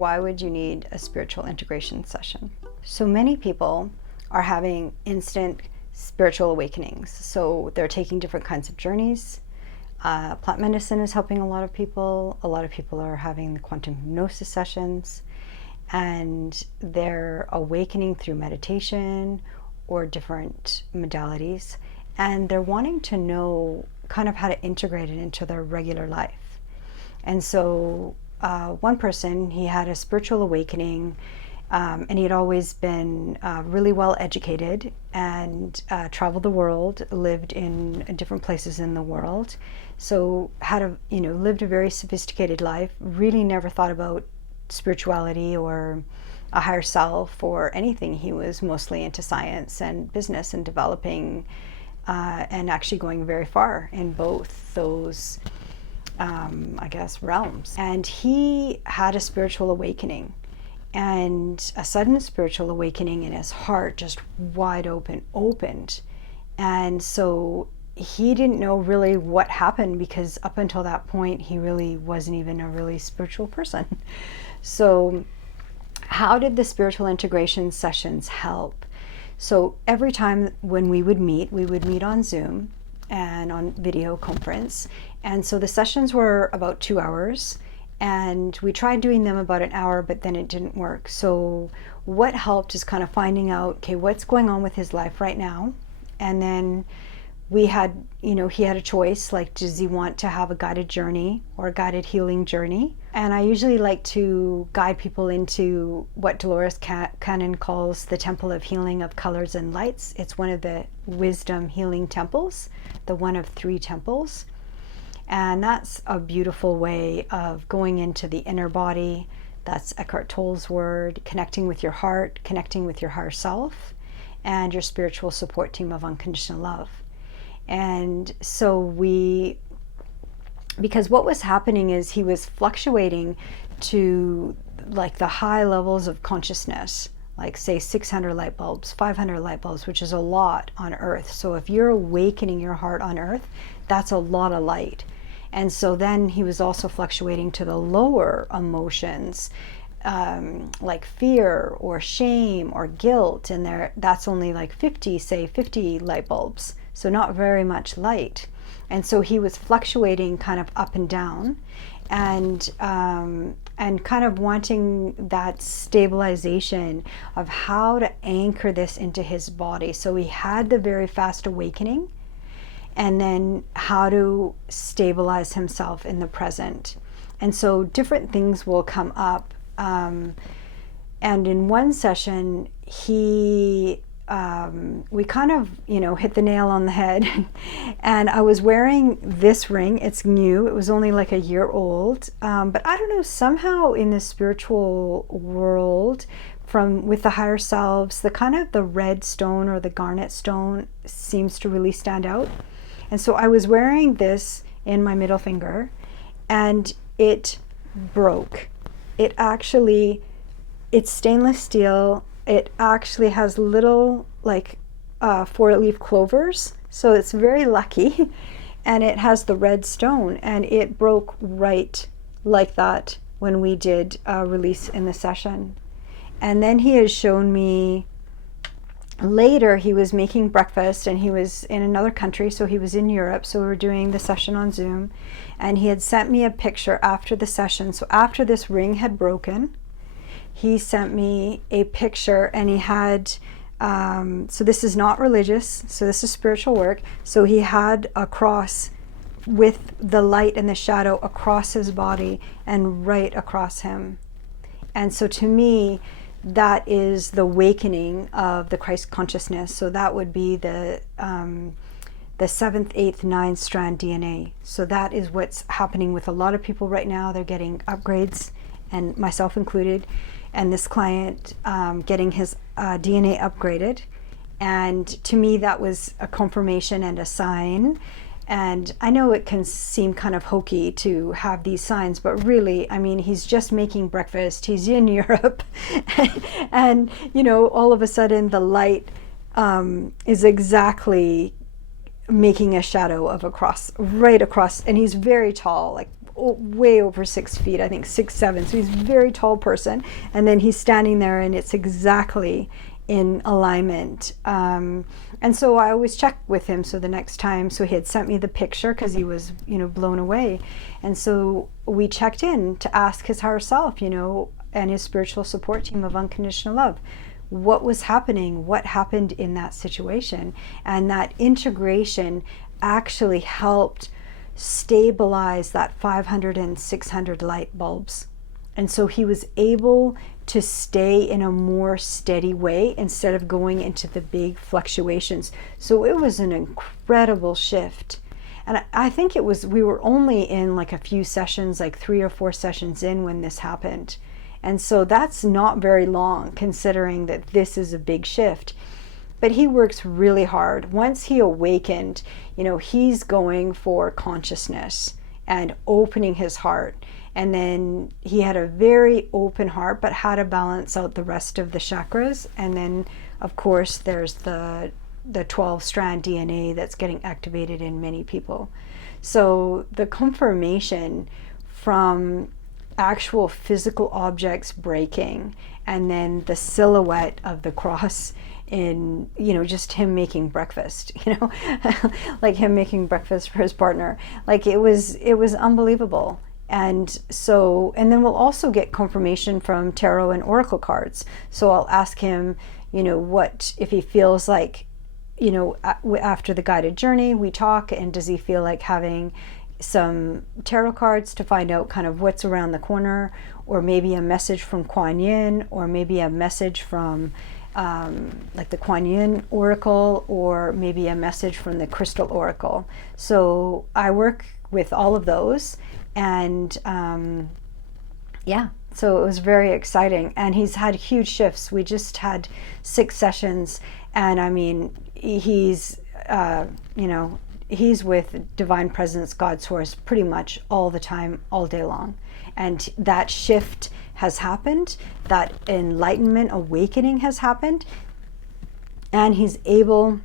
Why would you need a spiritual integration session? So many people are having instant spiritual awakenings. So they're taking different kinds of journeys. Plant medicine is helping a lot of people. A lot of people are having the quantum hypnosis sessions, and they're awakening through meditation or different modalities. And they're wanting to know kind of how to integrate it into their regular life. And so one person, he had a spiritual awakening, and he had always been really well educated and traveled the world, lived in different places in the world. So lived a very sophisticated life, really never thought about spirituality or a higher self or anything. He was mostly into science and business and developing and actually going very far in both those realms. And he had a spiritual awakening, and a sudden spiritual awakening in his heart, just wide opened. And so he didn't know really what happened, because up until that point, he really wasn't even a really spiritual person. So how did the spiritual integration sessions help? So every time when we would meet on Zoom and on video conference. And so the sessions were about 2 hours, and we tried doing them about an hour, but then it didn't work. So what helped is kind of finding out, okay, what's going on with his life right now? And then he had a choice, like, does he want to have a guided journey or a guided healing journey? And I usually like to guide people into what Dolores Cannon calls the Temple of Healing of Colors and Lights. It's one of the wisdom healing temples, the one of 3 temples. And that's a beautiful way of going into the inner body. That's Eckhart Tolle's word, connecting with your heart, connecting with your higher self, and your spiritual support team of unconditional love. And so because what was happening is he was fluctuating to like the high levels of consciousness, like say 600 light bulbs, 500 light bulbs, which is a lot on Earth. So if you're awakening your heart on Earth, that's a lot of light. And so then he was also fluctuating to the lower emotions, like fear or shame or guilt, and that's only like 50 light bulbs, so not very much light. And so he was fluctuating kind of up and down, and kind of wanting that stabilization of how to anchor this into his body. So he had the very fast awakening, and then how to stabilize himself in the present. And so different things will come up. And in one session, we kind of, hit the nail on the head. And I was wearing this ring. It's new. It was only like a year old. But I don't know, somehow in the spiritual world, with the higher selves, the red stone or the garnet stone seems to really stand out. And so I was wearing this in my middle finger, and it broke. It's stainless steel. It actually has little 4-leaf clovers, so it's very lucky. And it has the red stone, and it broke right like that when we did a release in the session. And then he has shown me later, he was making breakfast, and he was in another country, so he was in Europe, so we were doing the session on Zoom, and he had sent me a picture after the session. So after this ring had broken, he sent me a picture, and he had so this is not religious, so this is spiritual work. So he had a cross with the light and the shadow across his body and right across him. And so to me, that is the awakening of the Christ consciousness. So that would be the 7th, 8th, 9th strand DNA. So that is what's happening with a lot of people right now. They're getting upgrades, and myself included, and this client getting his DNA upgraded. And to me, that was a confirmation and a sign. And I know it can seem kind of hokey to have these signs, but really, I mean, he's just making breakfast, he's in Europe, and, all of a sudden the light is exactly making a shadow of right across, and he's very tall, like way over 6 feet, I think 6'7". So he's a very tall person. And then he's standing there and it's exactly in alignment. And so I always check with him. So the next time, so he had sent me the picture because he was, blown away. And so we checked in to ask his higher self, and his spiritual support team of unconditional love, what was happening, what happened in that situation. And that integration actually helped stabilize that 500 and 600 light bulbs. And so he was able to stay in a more steady way instead of going into the big fluctuations. So it was an incredible shift. And I think we were only in like a few sessions, like 3 or 4 sessions in when this happened. And so that's not very long considering that this is a big shift. But he works really hard. Once he awakened, he's going for consciousness and opening his heart. And then he had a very open heart, but had to balance out the rest of the chakras. And then, of course, there's the 12-strand DNA that's getting activated in many people. So the confirmation from actual physical objects breaking, and then the silhouette of the cross in, just him making breakfast, like him making breakfast for his partner. Like it was unbelievable. And then we'll also get confirmation from tarot and oracle cards. So I'll ask him, what, if he feels like, after the guided journey, we talk, and does he feel like having some tarot cards to find out kind of what's around the corner, or maybe a message from Kuan Yin, or maybe a message from like the Kuan Yin Oracle, or maybe a message from the Crystal Oracle. So I work with all of those. And so it was very exciting. And he's had huge shifts. We just had 6 sessions. And I mean, he's with Divine Presence, God Source, pretty much all the time, all day long. And that shift has happened. That enlightenment, awakening has happened. And he's able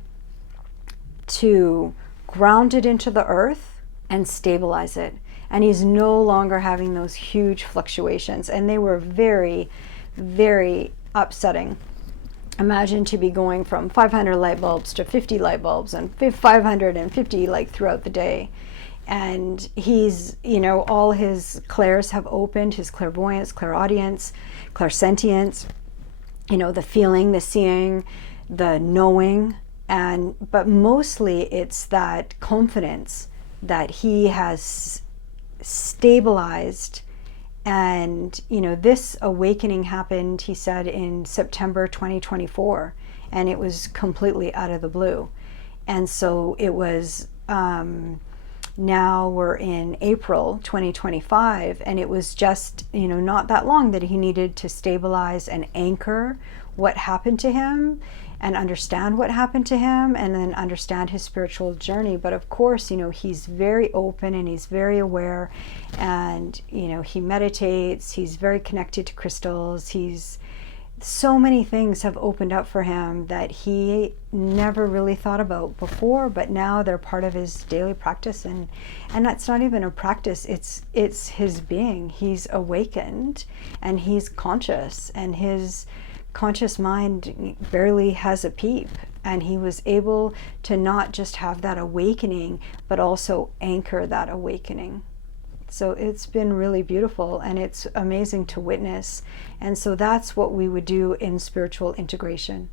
to ground it into the earth and stabilize it. And he's no longer having those huge fluctuations. And they were very, very upsetting. Imagine to be going from 500 light bulbs to 50 light bulbs and 550 like throughout the day. And he's, all his clairs have opened, his clairvoyance, clairaudience, clairsentience, the feeling, the seeing, the knowing. But mostly it's that confidence that he has stabilized. And this awakening happened, he said, in September 2024, and it was completely out of the blue. And so it was now we're in April 2025, and it was just not that long that he needed to stabilize and anchor what happened to him and understand what happened to him, and then understand his spiritual journey. But of course, he's very open and he's very aware, and he meditates, he's very connected to crystals. So many things have opened up for him that he never really thought about before, but now they're part of his daily practice. And that's not even a practice, it's his being. He's awakened and he's conscious, and his conscious mind barely has a peep. And he was able to not just have that awakening, but also anchor that awakening. So it's been really beautiful, and it's amazing to witness. And so that's what we would do in spiritual integration.